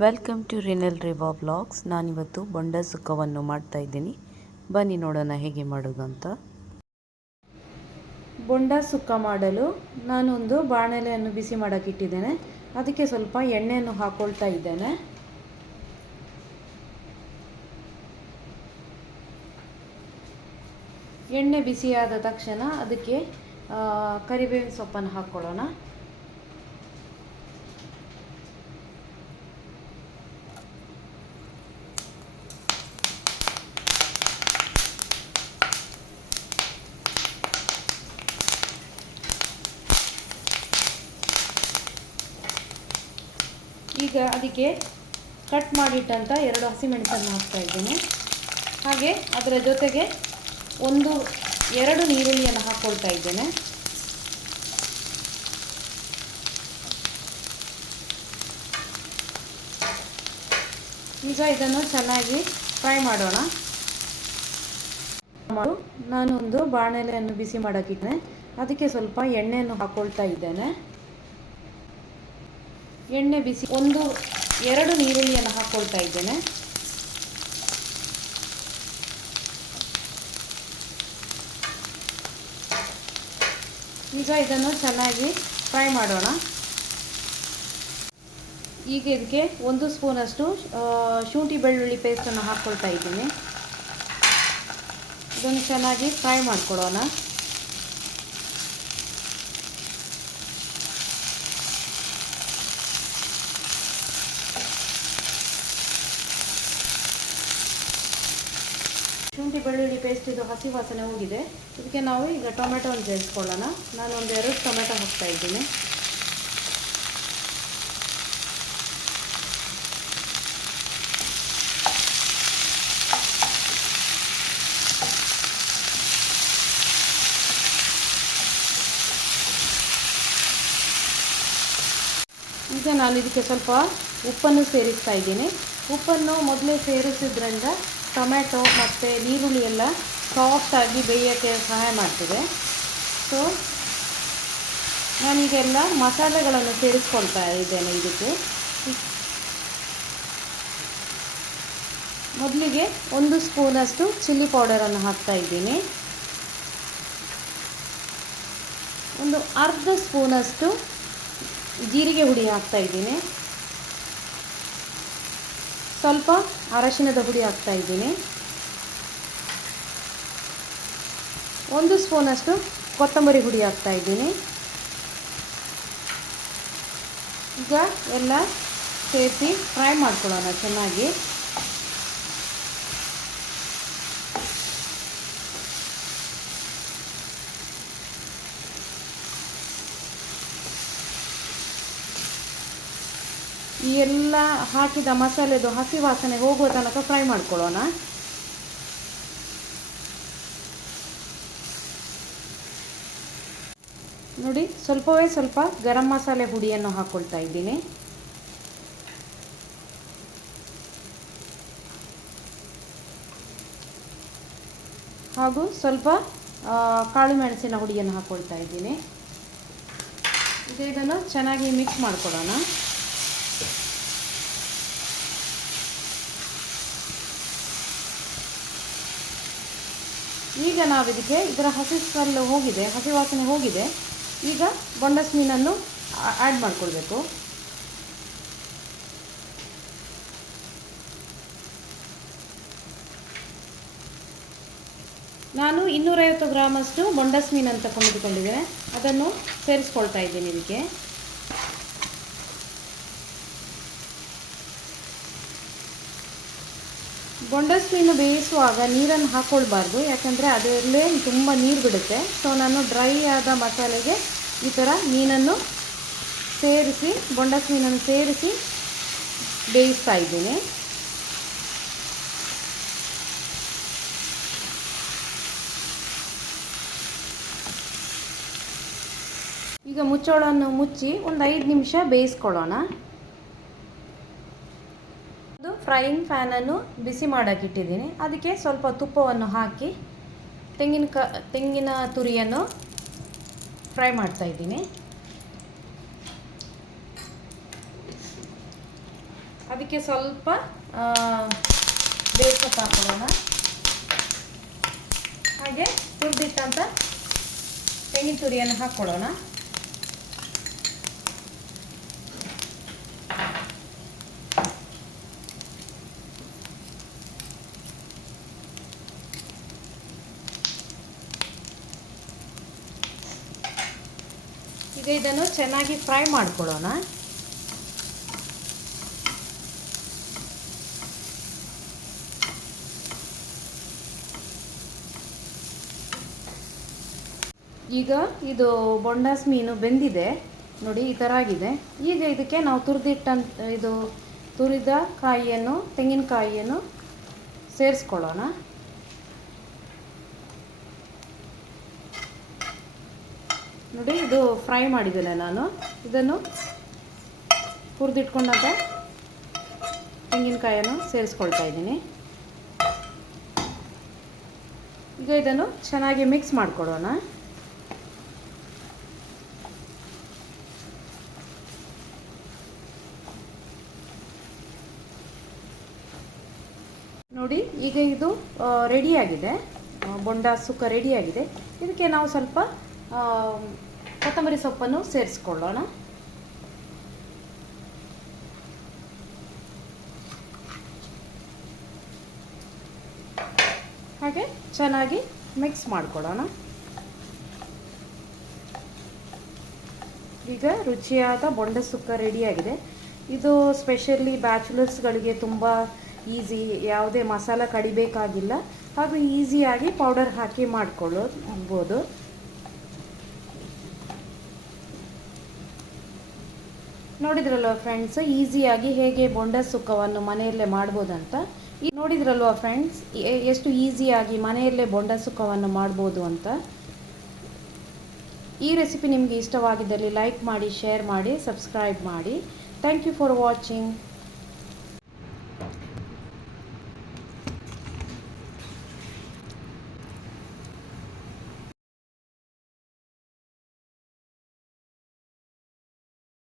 Welcome to ರಿನಲ್ ರಿವಾ vlogs. ನಾನಿವತ್ತು ಬೊಂಡ ಸುಕ್ಕವನ್ನು ಮಾಡ್ತಾ ಇದ್ದೀನಿ. ಬನ್ನಿ ನೋಡೋಣ ಹೇಗೆ ಮಾಡೋದು ಅಂತ. ಬೊಂಡ ಸುಕ್ಕ ಮಾಡಲು ನಾನೊಂದು ಬಾಣಲೆಯನ್ನು ಬಿಸಿ ಮಾಡೋಕ್ಕಿಟ್ಟಿದ್ದೇನೆ. ಅದಕ್ಕೆ ಸ್ವಲ್ಪ ಎಣ್ಣೆಯನ್ನು ಹಾಕ್ಕೊಳ್ತಾ ಇದ್ದೇನೆ. ಎಣ್ಣೆ ಬಿಸಿಯಾದ ತಕ್ಷಣ ಅದಕ್ಕೆ ಕರಿಬೇವಿನ ಸೊಪ್ಪನ್ನು ಹಾಕ್ಕೊಳ್ಳೋಣ. ಈಗ ಅದಕ್ಕೆ ಕಟ್ ಮಾಡಿಟ್ಟಂಥ 2 ಹಸಿಮೆಣಸನ್ನು ಹಾಕ್ತಾ ಇದ್ದೀನಿ. ಹಾಗೆ ಅದರ ಜೊತೆಗೆ 1-2 ನೀರುಳ್ಳಿಯನ್ನು ಹಾಕ್ಕೊಳ್ತಾ ಇದ್ದೇನೆ. ಈಗ ಇದನ್ನು ಚೆನ್ನಾಗಿ ಫ್ರೈ ಮಾಡೋಣ. ನಾನೊಂದು ಬಾಣಲೆಯನ್ನು ಬಿಸಿ ಮಾಡೋಕ್ಕಿಟ್ಟೆ. ಅದಕ್ಕೆ ಸ್ವಲ್ಪ ಎಣ್ಣೆಯನ್ನು ಹಾಕ್ಕೊಳ್ತಾ ಇದ್ದೇನೆ. ಎಣ್ಣೆ ಬಿಸಿ 1-2 ನೀರುಳ್ಳಿಯನ್ನು ಹಾಕ್ಕೊಳ್ತಾ ಇದ್ದೇನೆ. ಈಗ ಇದನ್ನು ಚೆನ್ನಾಗಿ ಫ್ರೈ ಮಾಡೋಣ. ಈಗ ಇದಕ್ಕೆ 1 ಸ್ಪೂನಷ್ಟು ಶುಂಠಿ ಬೆಳ್ಳುಳ್ಳಿ ಪೇಸ್ಟನ್ನು ಹಾಕ್ಕೊಳ್ತಾ ಇದ್ದೀನಿ. ಇದನ್ನು ಚೆನ್ನಾಗಿ ಫ್ರೈ ಮಾಡ್ಕೊಳ್ಳೋಣ. ಶುಂಠಿ ಬೆಳ್ಳುಳ್ಳಿ ಪೇಸ್ಟ್ ಇದು ಹಸಿ ವಾಸನೆ ಹೋಗಿದೆ. ಇದಕ್ಕೆ ನಾವು ಈಗ ಟೊಮೆಟೊವನ್ನು ಸೇರಿಸ್ಕೊಳ್ಳೋಣ. ನಾನು 2 ಟೊಮೆಟೊ ಹಾಕ್ತಾ ಇದ್ದೀನಿ. ಈಗ ನಾನು ಇದಕ್ಕೆ ಸ್ವಲ್ಪ ಉಪ್ಪನ್ನು ಸೇರಿಸ್ತಾ ಇದ್ದೀನಿ. ಉಪ್ಪನ್ನು ಮೊದಲೇ ಸೇರಿಸಿದ್ರಿಂದ ಟೊಮೆಟೊ ಮತ್ತು ನೀರುಳ್ಳಿ ಎಲ್ಲ ಸಾಫ್ಟಾಗಿ ಬೇಯೋಕ್ಕೆ ಸಹಾಯ ಮಾಡ್ತಿದೆ. ಸೊ ನಾನೀಗೆಲ್ಲ ಮಸಾಲೆಗಳನ್ನು ಸೇರಿಸ್ಕೊಳ್ತಾ ಇದ್ದೇನೆ. ಇದಕ್ಕೆ ಮೊದಲಿಗೆ 1 ಸ್ಪೂನಷ್ಟು ಚಿಲ್ಲಿ ಪೌಡರನ್ನು ಹಾಕ್ತಾ ಇದ್ದೀನಿ. 1/2 ಸ್ಪೂನಷ್ಟು ಜೀರಿಗೆ ಹುಡಿ ಹಾಕ್ತಾ ಇದ್ದೀನಿ. ಸ್ವಲ್ಪ ಅರಶಿನದ ಹುಡಿ ಹಾಕ್ತಾ ಇದ್ದೀನಿ. 1 ಸ್ಪೂನಷ್ಟು ಕೊತ್ತಂಬರಿ ಹುಡಿ ಹಾಕ್ತಾ ಇದ್ದೀನಿ. ಈಗ ಎಲ್ಲ ಸೇರಿಸಿ ಫ್ರೈ ಮಾಡ್ಕೊಳ್ಳೋಣ ಚೆನ್ನಾಗಿ. ಈ ಎಲ್ಲ ಹಾಕಿದ ಮಸಾಲೆದು ಹಸಿ ವಾಸನೆ ಹೋಗುವ ತನಕ ಫ್ರೈ ಮಾಡ್ಕೊಳ್ಳೋಣ. ನೋಡಿ, ಸ್ವಲ್ಪವೇ ಸ್ವಲ್ಪ ಗರಂ ಮಸಾಲೆ ಹುಡಿಯನ್ನು ಹಾಕ್ಕೊಳ್ತಾ ಇದ್ದೀನಿ. ಹಾಗೂ ಸ್ವಲ್ಪ ಕಾಳು ಮೆಣಸಿನ ಹುಡಿಯನ್ನು ಹಾಕ್ಕೊಳ್ತಾ ಇದ್ದೀನಿ. ಈಗ ಇದನ್ನು ಚೆನ್ನಾಗಿ ಮಿಕ್ಸ್ ಮಾಡ್ಕೊಳ್ಳೋಣ. ಈಗ ನಾವು ಇದಕ್ಕೆ ಇದರ ಹಸಿ ಸ್ಮೆಲ್ ಹೋಗಿದೆ, ಹಸಿ ವಾಸನೆ ಹೋಗಿದೆ. ಈಗ ಬೊಂಡಸ್ ಮೀನನ್ನು ಆ್ಯಡ್ ಮಾಡ್ಕೊಳ್ಬೇಕು. ನಾನು 250 ಗ್ರಾಮಷ್ಟು ಬೊಂಡಸ್ ಮೀನನ್ನು ತಗೊಂಡಿದ್ದೇನೆ. ಅದನ್ನು ಸೇರಿಸ್ಕೊಳ್ತಾ ಇದ್ದೀನಿ ಇದಕ್ಕೆ. ಬೊಂಡಸ್ ಮೀನು ಬೇಯಿಸುವಾಗ ನೀರನ್ನು ಹಾಕ್ಕೊಳ್ಬಾರ್ದು, ಯಾಕಂದರೆ ಅದರಲ್ಲೇ ತುಂಬ ನೀರು ಬಿಡುತ್ತೆ. ಸೊ ನಾನು ಡ್ರೈ ಆದ ಮಸಾಲೆಗೆ ಈ ಥರ ಮೀನನ್ನು ಸೇರಿಸಿ, ಬೊಂಡಸ್ ಮೀನನ್ನು ಸೇರಿಸಿ ಬೇಯಿಸ್ತಾ ಇದ್ದೀನಿ. ಈಗ ಮುಚ್ಚಳವನ್ನು ಮುಚ್ಚಿ 5 ನಿಮಿಷ ಬೇಯಿಸ್ಕೊಳ್ಳೋಣ. ಫ್ರೈಯಿಂಗ್ ಪ್ಯಾನನ್ನು ಬಿಸಿ ಮಾಡೋಕ್ಕಿಟ್ಟಿದ್ದೀನಿ. ಅದಕ್ಕೆ ಸ್ವಲ್ಪ ತುಪ್ಪವನ್ನು ಹಾಕಿ ತೆಂಗಿನ ತುರಿಯನ್ನು ಫ್ರೈ ಮಾಡ್ತಾ ಇದ್ದೀನಿ. ಅದಕ್ಕೆ ಸ್ವಲ್ಪ ಬೇಳೆ ಸೊಪ್ಪು ಹಾಕೊಳ್ಳೋಣ. ಹಾಗೆ ತುರಿದಿಟ್ಟಂಥ ತೆಂಗಿನ ತುರಿಯನ್ನು ಹಾಕ್ಕೊಳ್ಳೋಣ. ಈಗ ಇದನ್ನು ಚೆನ್ನಾಗಿ ಫ್ರೈ ಮಾಡ್ಕೊಳ್ಳೋಣ. ಈಗ ಇದು ಬೊಂಡಾಸ್ ಮೀನು ಬೆಂದಿದೆ ನೋಡಿ, ಈ ಥರ ಆಗಿದೆ. ಈಗ ಇದಕ್ಕೆ ನಾವು ತುರಿದ ಕಾಯಿಯನ್ನು, ತೆಂಗಿನಕಾಯಿಯನ್ನು ಸೇರಿಸ್ಕೊಳ್ಳೋಣ. ನೋಡಿ, ಇದು ಫ್ರೈ ಮಾಡಿದ್ದೇನೆ ನಾನು. ಇದನ್ನು ಹುರಿದಿಟ್ಕೊಂಡಂಥ ತೆಂಗಿನಕಾಯನ್ನು ಸೇರಿಸ್ಕೊಳ್ತಾ ಇದ್ದೀನಿ. ಈಗ ಇದನ್ನು ಚೆನ್ನಾಗಿ ಮಿಕ್ಸ್ ಮಾಡಿಕೊಡೋಣ. ನೋಡಿ, ಈಗ ಇದು ರೆಡಿಯಾಗಿದೆ, ಬೊಂಡ ಸುಕ್ಕ ರೆಡಿಯಾಗಿದೆ. ಇದಕ್ಕೆ ನಾವು ಸ್ವಲ್ಪ ಕೊತ್ತಂಬರಿ ಸೊಪ್ಪನ್ನು ಸೇರಿಸ್ಕೊಳ್ಳೋಣ. ಹಾಗೆ ಚೆನ್ನಾಗಿ ಮಿಕ್ಸ್ ಮಾಡಿಕೊಳ್ಳೋಣ. ಈಗ ರುಚಿಯಾದ ಬೊಂಡ ಸುಕ್ಕ ರೆಡಿಯಾಗಿದೆ. ಇದು ಸ್ಪೆಷಲಿ ಬ್ಯಾಚುಲರ್ಸ್ಗಳಿಗೆ ತುಂಬ ಈಸಿ, ಯಾವುದೇ ಮಸಾಲ ಕಡಿಬೇಕಾಗಿಲ್ಲ, ಹಾಗೂ ಈಸಿಯಾಗಿ ಪೌಡರ್ ಹಾಕಿ ಮಾಡ್ಕೊಳ್ಳಬಹುದು. ನೋಡಿದ್ರಲ್ವ ಫ್ರೆಂಡ್ಸ್, ಈಸಿಯಾಗಿ ಹೇಗೆ ಬೊಂಡ ಸುಕ್ಕವನ್ನು ಮನೆಯಲ್ಲೇ ಮಾಡ್ಬೋದಂತ. ನೋಡಿದ್ರಲ್ವ ಫ್ರೆಂಡ್ಸ್, ಎಷ್ಟು ಈಸಿಯಾಗಿ ಮನೆಯಲ್ಲೇ ಬೊಂಡ ಸುಕ್ಕವನ್ನು ಮಾಡ್ಬೋದು ಅಂತ. ಈ ರೆಸಿಪಿ ನಿಮಗೆ ಇಷ್ಟವಾಗಿದ್ದಲ್ಲಿ ಲೈಕ್ ಮಾಡಿ, ಶೇರ್ ಮಾಡಿ, ಸಬ್ಸ್ಕ್ರೈಬ್ ಮಾಡಿ. Thank you for watching.